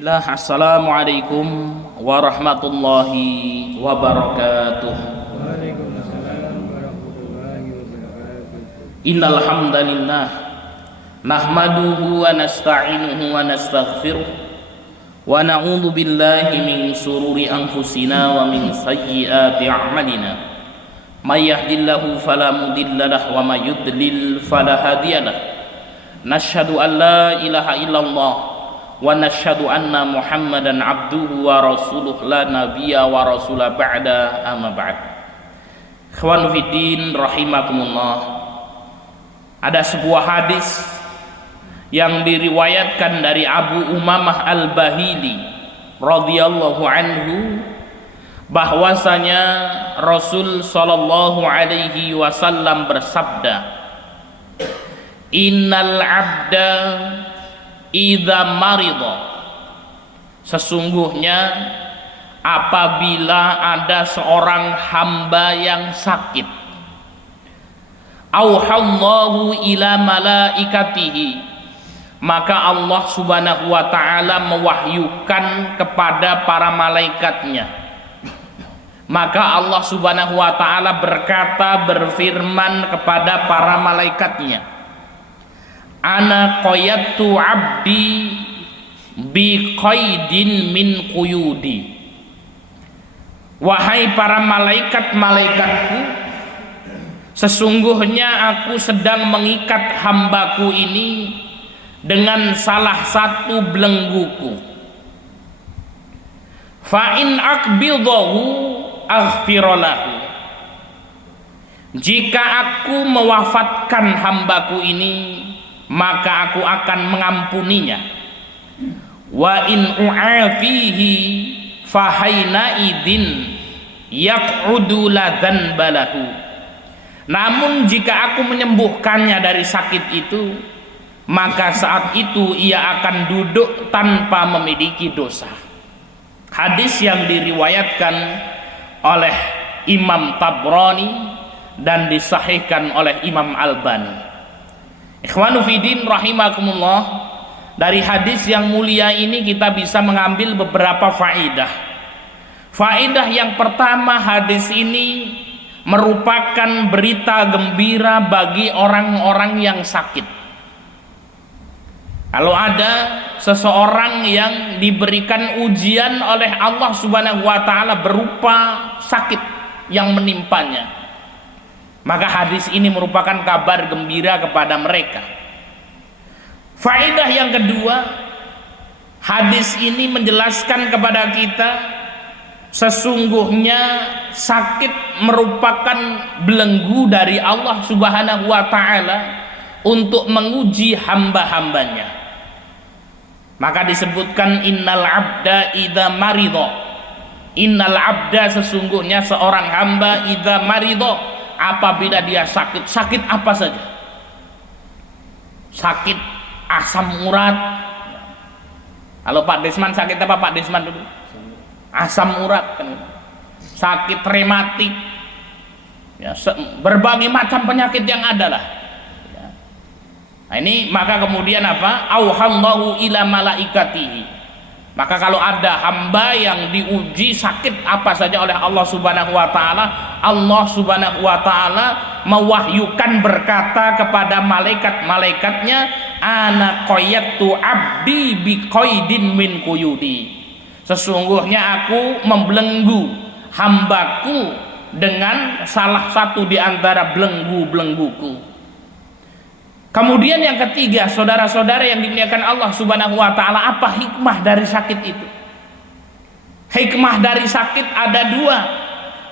Assalamualaikum warahmatullahi wabarakatuh. Waalaikumsalam warahmatullahi wabarakatuh. Innal hamdalillah nahmaduhu wa nasta'inuhu wa nastaghfiruh wa na'udzu billahi min shururi anfusina wa min sayyiati a'malina. May yahdihillahu fala mudilla lahu wa may yudlil fala hadiyalah. Nasyhadu an la ilaha illallah wa nashhadu anna Muhammadan abduhu wa rasuluh la nabiyya wa rasula ba'da amma ba'd. Ikhwan fiddin rahimakumullah. Ada sebuah hadis yang diriwayatkan dari Abu Umamah Al-Bahili radhiyallahu anhu bahwasanya Rasul sallallahu alaihi wasallam bersabda, innal abda idza marida, sesungguhnya apabila ada seorang hamba yang sakit, auhallahu ila malaikatihi, maka Allah subhanahu wa ta'ala mewahyukan kepada para malaikatnya. Maka Allah subhanahu wa ta'ala berfirman kepada para malaikatnya, ana qayyadtu abdi bi qaidin min quyudi, wahai para malaikat-malaikatku, sesungguhnya aku sedang mengikat hambaku ini dengan salah satu belengguku. Fa in aqbidahu aghfiralahu, jika aku mewafatkan hambaku ini maka aku akan mengampuninya. Wa in u'afihi fahaina idin yaq'udu la dzanbalahu, namun jika aku menyembuhkannya dari sakit itu, maka saat itu ia akan duduk tanpa memiliki dosa. Hadis yang diriwayatkan oleh Imam Tabrani dan disahihkan oleh Imam Albani. Ikhwanu fiddin rahimakumullah, dari hadis yang mulia ini kita bisa mengambil beberapa faedah. Faedah yang pertama, hadis ini merupakan berita gembira bagi orang-orang yang sakit. Kalau ada seseorang yang diberikan ujian oleh Allah subhanahu wa ta'ala berupa sakit yang menimpanya, maka hadis ini merupakan kabar gembira kepada mereka. Faedah yang kedua, hadis ini menjelaskan kepada kita sesungguhnya sakit merupakan belenggu dari Allah subhanahu wa ta'ala untuk menguji hamba-hambanya. Maka disebutkan innal abda idza marida, innal abda, sesungguhnya seorang hamba, idza marida, apabila dia sakit. Sakit apa saja? Sakit asam urat. Kalau Pak Desman sakit apa Pak Desman dulu? Asam urat kan. Sakit rematik. Ya, berbagai macam penyakit yang ada lah. Ya. Nah ini maka kemudian apa? Auhallahu ila malaikatihi. Maka kalau ada hamba yang diuji sakit apa saja oleh Allah subhanahu wa ta'ala, Allah subhanahu wa ta'ala mewahyukan berkata kepada malaikat-malaikatnya, ana qayyadtu abdi bi qaidin min quyudi, sesungguhnya aku membelenggu hambaku dengan salah satu di antara belenggu-belengguku. Kemudian yang ketiga, saudara-saudara yang dimuliakan Allah subhanahu wa ta'ala, apa hikmah dari sakit itu? Hikmah dari sakit ada dua.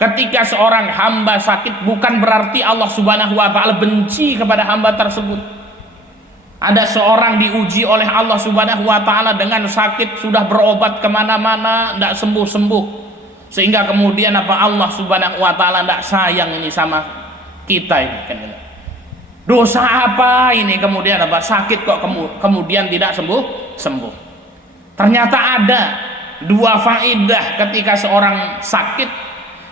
Ketika seorang hamba sakit, bukan berarti Allah subhanahu wa ta'ala benci kepada hamba tersebut. Ada seorang diuji oleh Allah subhanahu wa ta'ala dengan sakit, sudah berobat kemana-mana, tidak sembuh-sembuh, sehingga kemudian apa, Allah subhanahu wa ta'ala tidak sayang ini sama kita ini kan. Dosa apa ini? Kemudian apa? Sakit kok kemudian tidak sembuh. Ternyata ada dua faedah ketika seorang sakit.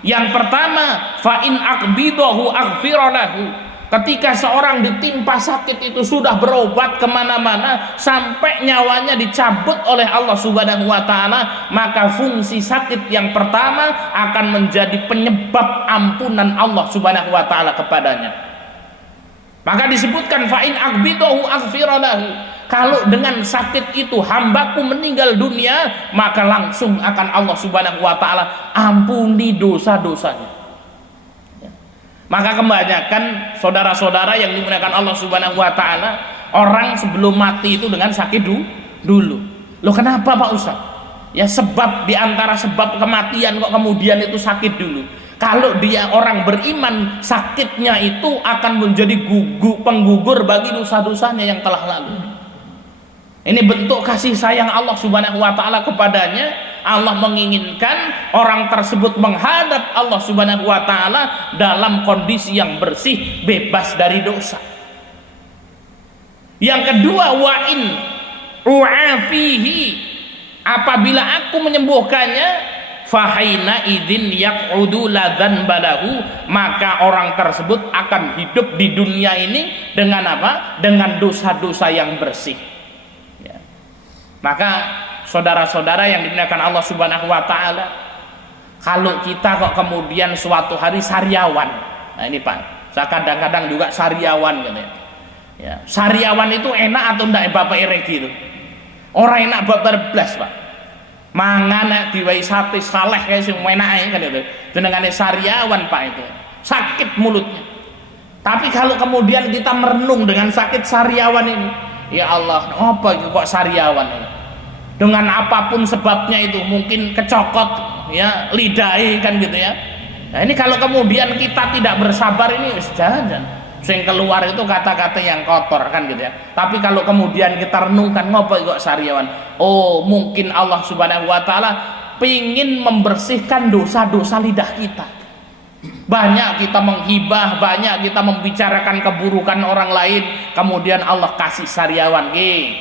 Yang pertama, fa in aqbidahu aghfiralahu, ketika seorang ditimpa sakit itu sudah berobat kemana-mana sampai nyawanya dicabut oleh Allah Subhanahu wa Ta'ala, maka fungsi sakit yang pertama akan menjadi penyebab ampunan Allah Subhanahu wa Ta'ala kepadanya. Maka disebutkan fa'in akbidahu aghfiralahu, kalau dengan sakit itu hambaku meninggal dunia, maka langsung akan Allah Subhanahu wa Ta'ala ampuni dosa-dosanya. Maka kebanyakan saudara-saudara yang dimuliakan Allah Subhanahu wa Ta'ala, orang sebelum mati itu dengan sakit dulu. Loh kenapa Pak Ustaz? Ya sebab diantara sebab kematian kok kemudian itu sakit dulu. Kalau dia orang beriman, sakitnya itu akan menjadi penggugur bagi dosa-dosanya yang telah lalu. Ini bentuk kasih sayang Allah Subhanahu wa Ta'ala kepadanya. Allah menginginkan orang tersebut menghadap Allah Subhanahu wa Ta'ala dalam kondisi yang bersih, bebas dari dosa. Yang kedua, wa'in u'afihi, apabila aku menyembuhkannya, fahaina idin yaq'udu ladan balahu, maka orang tersebut akan hidup di dunia ini dengan apa? Dengan dosa-dosa yang bersih. Ya. Maka saudara-saudara yang dimuliakan Allah Subhanahu wa Ta'ala, kalau kita kok kemudian suatu hari sariawan, nah ini Pak, saya kadang-kadang juga sariawan gitu ya. Ya, sariawan itu enak atau enggak Bapak Iregi itu? Orang enak babar blas Pak. Mangan diwai sate saleh kayak sing enak kan itu. Jenengane sariawan Pak itu. Sakit mulutnya. Tapi kalau kemudian kita merenung dengan sakit sariawan ini, ya Allah, apa kok sariawan ini? Dengan apapun sebabnya itu, mungkin kecokot ya lidai kan gitu ya. Nah ini kalau kemudian kita tidak bersabar, ini jangan sing keluar itu kata-kata yang kotor kan gitu ya. Tapi kalau kemudian kita renungkan, ngopo kok sariawan, oh mungkin Allah Subhanahu wa Ta'ala pingin membersihkan dosa-dosa lidah kita. Banyak kita menghibah, banyak kita membicarakan keburukan orang lain, kemudian Allah kasih sariawan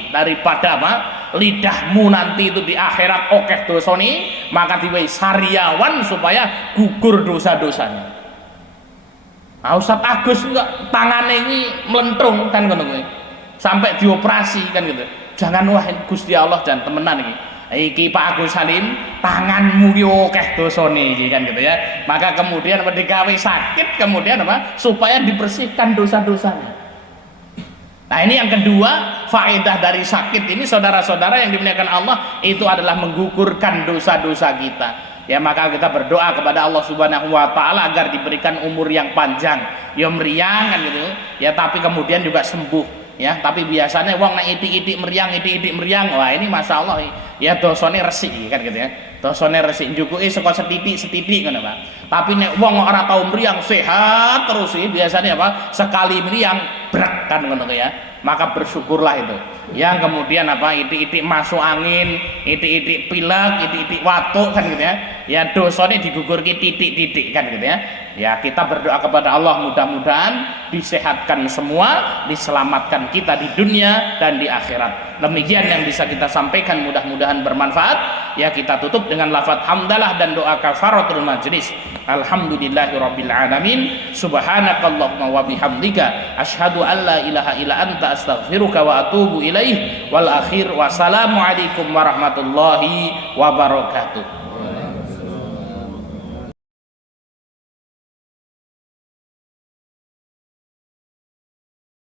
daripada apa? Lidahmu nanti itu di akhirat okeh dosoni, maka diwai sariawan supaya gugur dosa-dosanya. Nah, Ustaz Agus enggak tangannya ini melentung kan gitu, sampai dioperasi kan gitu. Jangan wah Gusti Allah dan temenan ini. Iki Pak Agus Salim, tanganmu ki akeh dosane iki kan gitu ya. Maka kemudian digawe sakit, kemudian apa? Supaya dibersihkan dosa-dosanya. Nah, ini yang kedua, faedah dari sakit ini saudara-saudara yang dimuliakan Allah, itu adalah menggugurkan dosa-dosa kita. Ya, maka kita berdoa kepada Allah Subhanahu wa Ta'ala agar diberikan umur yang panjang, ya meriang kan gitu. Ya, tapi kemudian juga sembuh. Ya, tapi biasanya wong nek itik-itik meriang, wah ini Masya Allah ya dosane resik kan gitu ya. Dosane resik njukuke saka setitik ngono Pak. Tapi nek wong ora tau meriang sehat terus sih biasanya apa? Sekali meriang brek kan ngono ya. Maka bersyukurlah itu. Yang kemudian apa? Itik-itik masuk angin, itik-itik pilek, itik-itik watuk kan gitu ya. Ya dosane digugurke titik-titik kan gitu ya. Ya kita berdoa kepada Allah mudah-mudahan disehatkan semua, diselamatkan kita di dunia dan di akhirat. Demikian yang bisa kita sampaikan, mudah-mudahan bermanfaat. Ya kita tutup dengan lafaz hamdalah dan doa kafaratul majlis. Alhamdulillahirabbil alamin. Subhanakallahumma wa bihamdika asyhadu an la ilaha illa anta astaghfiruka wa atubu ilaih. Wal akhir wassalamu alaikum warahmatullahi wabarakatuh.